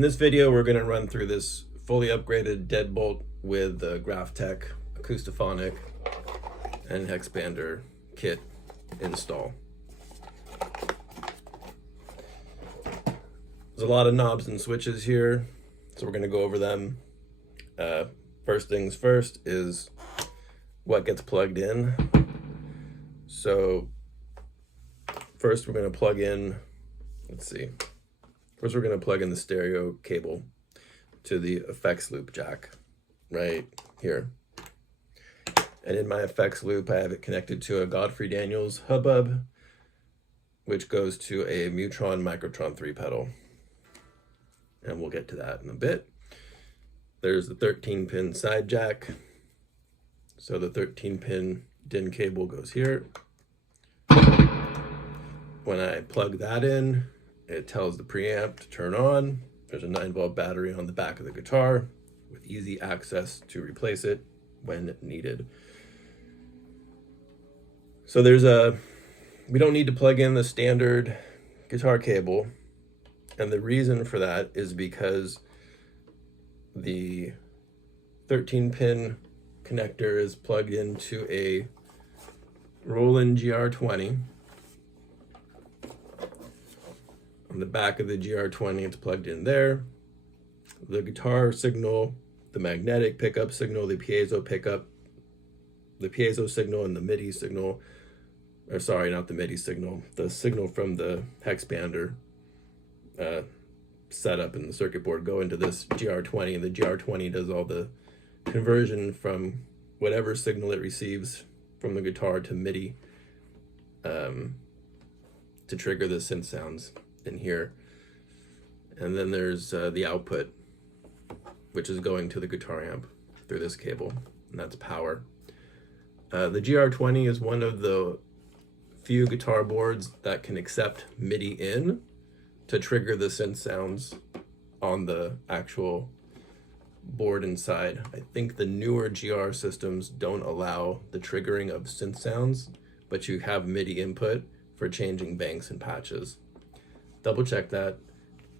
In this video, we're going to run through this fully upgraded DeadBolt with the GraphTech Acousti-Phonic and Hexpander kit install. There's a lot of knobs and switches here, so we're going to go over them. First things first is what gets plugged in. So first we're going to plug in, First we're going to plug in the stereo cable to the effects loop jack right here. And in my effects loop, I have it connected to a Godfrey Daniels hubbub, which goes to a Mutron Microtron 3 pedal. And we'll get to that in a bit. There's the 13-pin side jack. So the 13-pin DIN cable goes here. When I plug that in, it tells the preamp to turn on. There's a 9-volt battery on the back of the guitar with easy access to replace it when needed. So we don't need to plug in the standard guitar cable. And the reason for that is because the 13-pin connector is plugged into a Roland GR20. On the back of the GR20, it's plugged in there. The guitar signal, the magnetic pickup signal, the piezo pickup, the piezo signal, and the MIDI signal, or sorry, not the MIDI signal, the signal from the Hexpander setup in the circuit board go into this GR20, and the GR20 does all the conversion from whatever signal it receives from the guitar to MIDI to trigger the synth sounds in here. And then there's the output, which is going to the guitar amp through this cable, and that's power. The GR20 is one of the few guitar boards that can accept MIDI in to trigger the synth sounds on the actual board inside. I think the newer GR systems don't allow the triggering of synth sounds, but you have MIDI input for changing banks and patches. Double check that.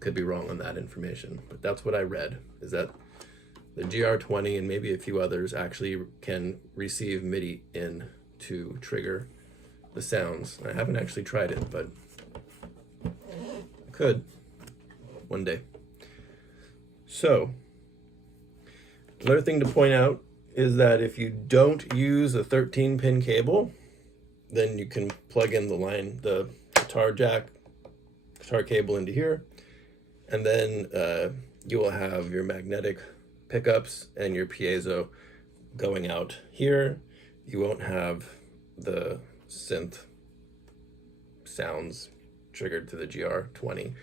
Could be wrong on that information, but that's what I read, is that the GR20 and maybe a few others actually can receive MIDI in to trigger the sounds. I haven't actually tried it, but I could one day. So another thing to point out is that if you don't use a 13-pin cable, then you can plug in the guitar cable into here, and then you will have your magnetic pickups and your piezo going out here. You won't have the synth sounds triggered to the GR20.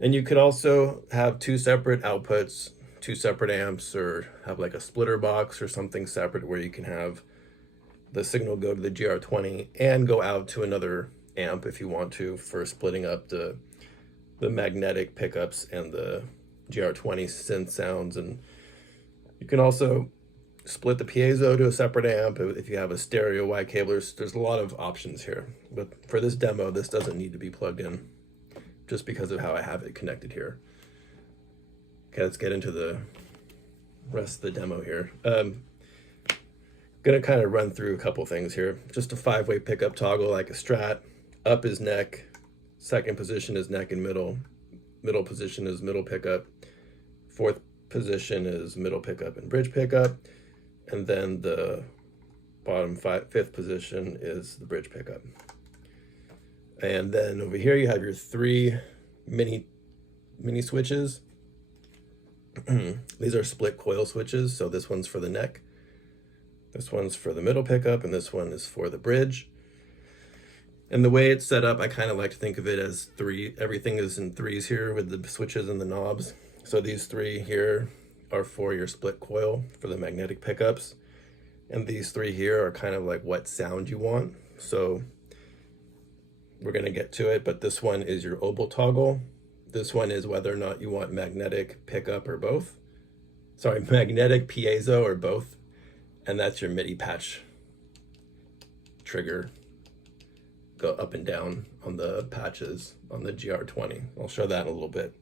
And you could also have two separate outputs, two separate amps, or have like a splitter box or something separate where you can have the signal go to the GR20 and go out to another amp if you want to, for splitting up the magnetic pickups and the GR20 synth sounds. And you can also split the piezo to a separate amp if you have a stereo Y cable. There's a lot of options here, but for this demo, this doesn't need to be plugged in just because of how I have it connected here. Okay, let's get into the rest of the demo here. Gonna kind of run through a couple things here. Just a 5-way pickup toggle like a Strat. Up is neck, second position is neck and middle, middle position is middle pickup, fourth position is middle pickup and bridge pickup, and then the bottom fifth position is the bridge pickup. And then over here you have your 3 mini switches. These are split coil switches, so this one's for the neck, this one's for the middle pickup, and this one is for the bridge. And the way it's set up, I kind of like to think of it as everything is in 3s here with the switches and the knobs. So these 3 here are for your split coil for the magnetic pickups. And these 3 here are kind of like what sound you want. So we're going to get to it, but this one is your oboe toggle. This one is whether or not you want magnetic pickup or both. Sorry, magnetic piezo or both. And that's your MIDI patch trigger. Go up and down on the patches on the GR20. I'll show that in a little bit.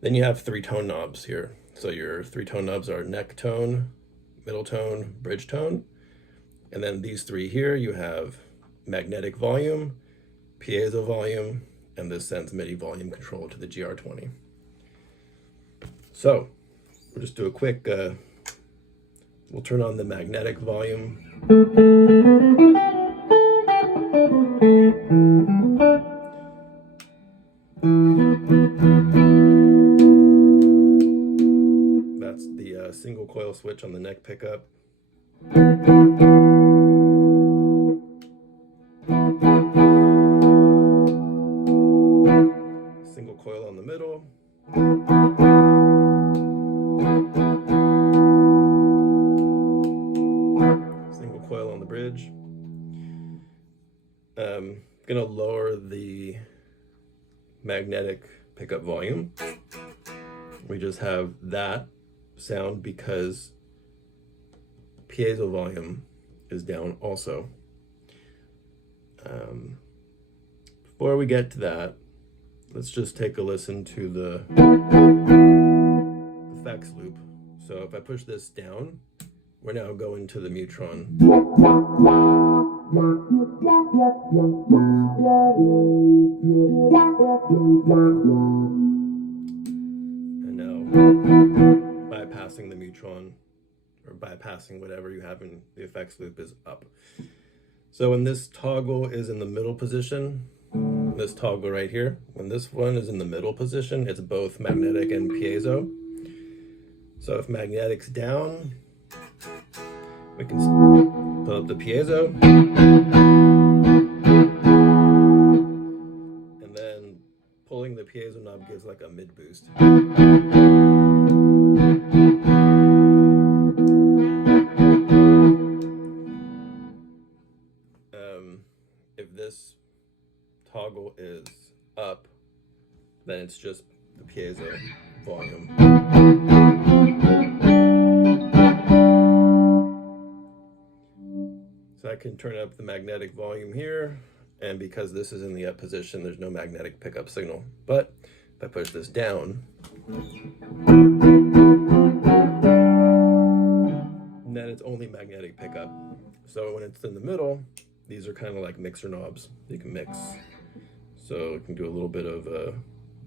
Then you have 3 tone knobs here. So your 3 tone knobs are neck tone, middle tone, bridge tone. And then these 3 here, you have magnetic volume, piezo volume, and this sends MIDI volume control to the GR20. So we'll just do a quick, we'll turn on the magnetic volume. That's the single coil switch on the neck pickup. Single coil on the middle. Single coil on the bridge. Gonna lower the magnetic pickup volume. We just have that sound because piezo volume is down also. Before we get to that, let's just take a listen to the effects loop. So if I push this down, we're now going to the Mutron. And now bypassing the Mutron, or bypassing whatever you have in the effects loop, is up. So when this toggle is in the middle position, this toggle right here, when this one is in the middle position, it's both magnetic and piezo. So if magnetic's down, we can pull up the piezo, and then pulling the piezo knob gives like a mid boost. If this toggle is up, then it's just the piezo volume. So I can turn up the magnetic volume here, and because this is in the up position, there's no magnetic pickup signal. But if I push this down, then it's only magnetic pickup. So when it's in the middle, these are kind of like mixer knobs. You can mix. So you can do a little bit of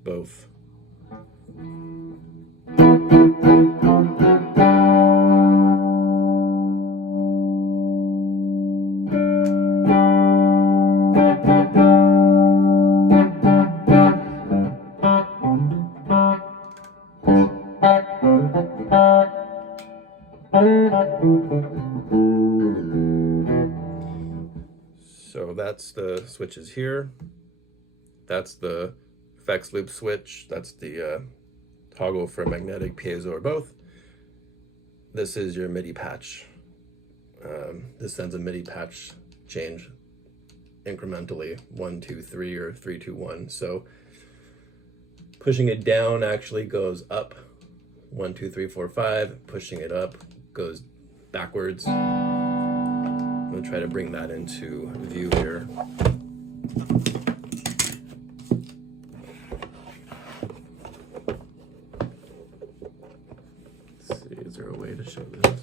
both. So that's the switches here. That's the effects loop switch. That's the toggle for magnetic, piezo, or both. This is your MIDI patch. This sends a MIDI patch change incrementally, 1, 2, 3, or 3, 2, 1. So pushing it down actually goes up, 1, 2, 3, 4, 5. Pushing it up goes backwards. I'm gonna try to bring that into view here. Let's see, is there a way to show this?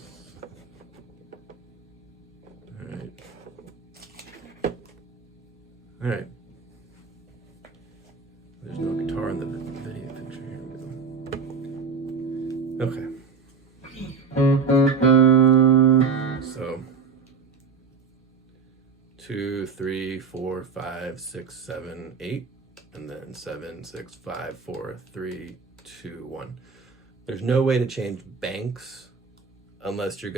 All right. There's no guitar in the video picture. Here we go. Okay. So 2, 3, 4, 5, 6, 7, 8, and then 7, 6, 5, 4, 3, 2, 1. There's no way to change banks unless you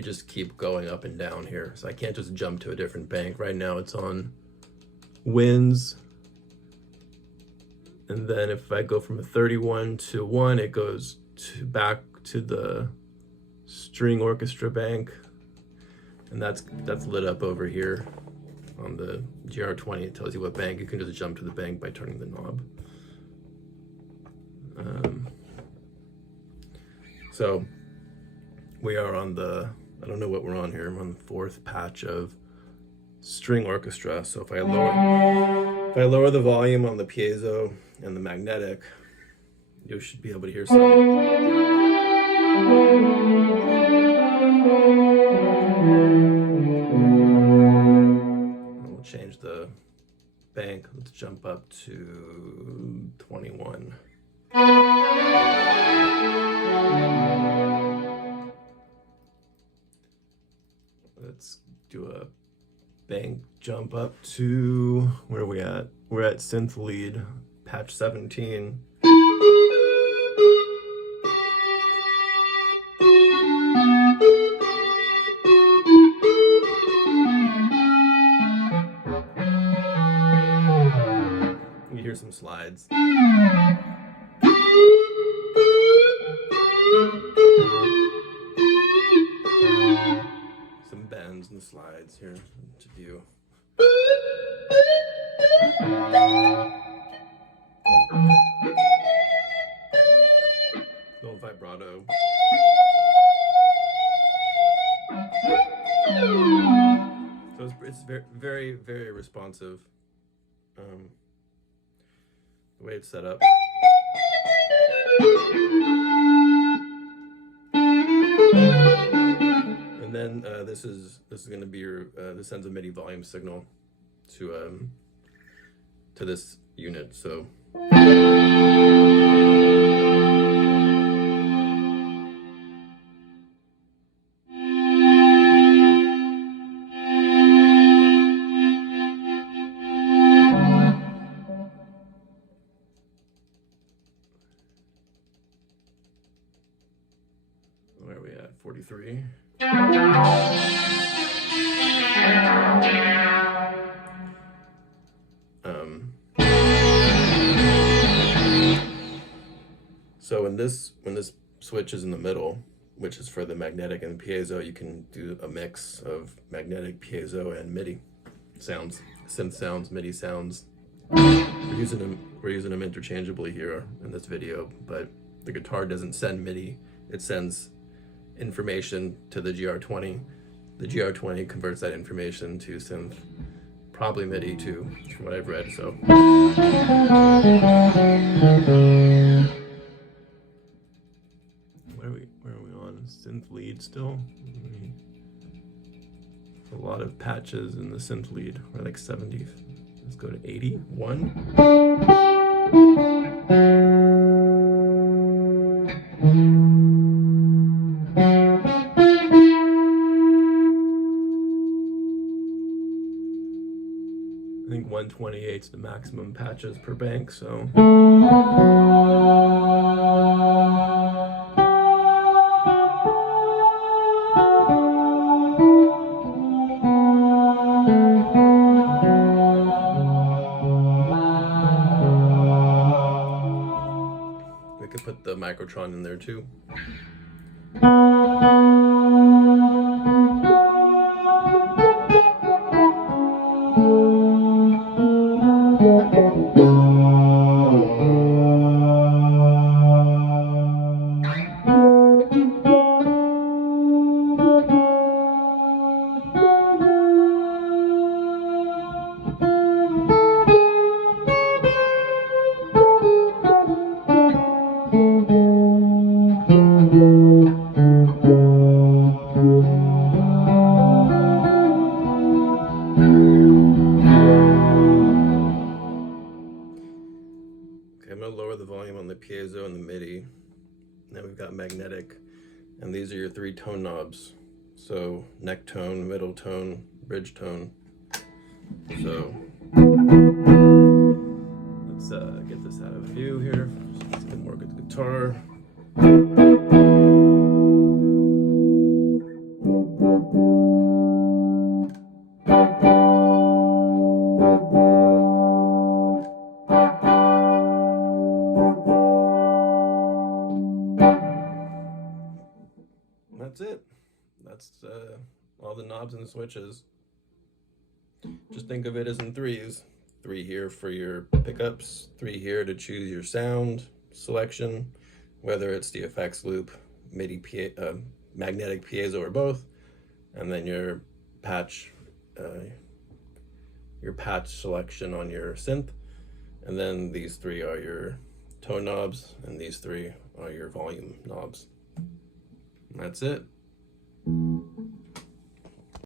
just keep going up and down here. So I can't just jump to a different bank. Right now it's on winds. And then if I go from a 31 to 1, it goes back to the string orchestra bank. And that's lit up over here on the GR20. It tells you what bank. You can just jump to the bank by turning the knob. So we are on the, I don't know what we're on here. I'm on the 4th patch of string orchestra. So if I If I lower the volume on the piezo and the magnetic, you should be able to hear some. We'll change the bank. Let's jump up to 21. Let's do a bank jump up to, where are we at? We're at synth lead, patch 17. You hear some slides. Some bends and slides here to view. Little vibrato. So it's very, very responsive. The way it's set up. And then this is going to be your this sends a MIDI volume signal to this unit. So where are we at? 43. So when this switch is in the middle, which is for the magnetic and piezo, you can do a mix of magnetic, piezo, and MIDI sounds, synth sounds, MIDI sounds. We're using them interchangeably here in this video, but the guitar doesn't send MIDI; it sends information to the GR20. The GR20 converts that information to synth, probably MIDI too, from what I've read. So. Where are we on? Synth lead still? A lot of patches in the synth lead. We're like 70. Let's go to 81. I think 128 is the maximum patches per bank, so. We could put the microtron in there too. I'm going to lower the volume on the piezo and the MIDI. Now we've got magnetic, and these are your 3 tone knobs. So neck tone, middle tone, bridge tone. So let's get this out of view here. Let's get more at the guitar. That's it. That's all the knobs and the switches. Just think of it as in 3s. 3 here for your pickups, 3 here to choose your sound selection, whether it's the effects loop, MIDI, magnetic, piezo, or both, and then your patch, your patch selection on your synth, and then these three are your tone knobs, and these three are your volume knobs. And that's it.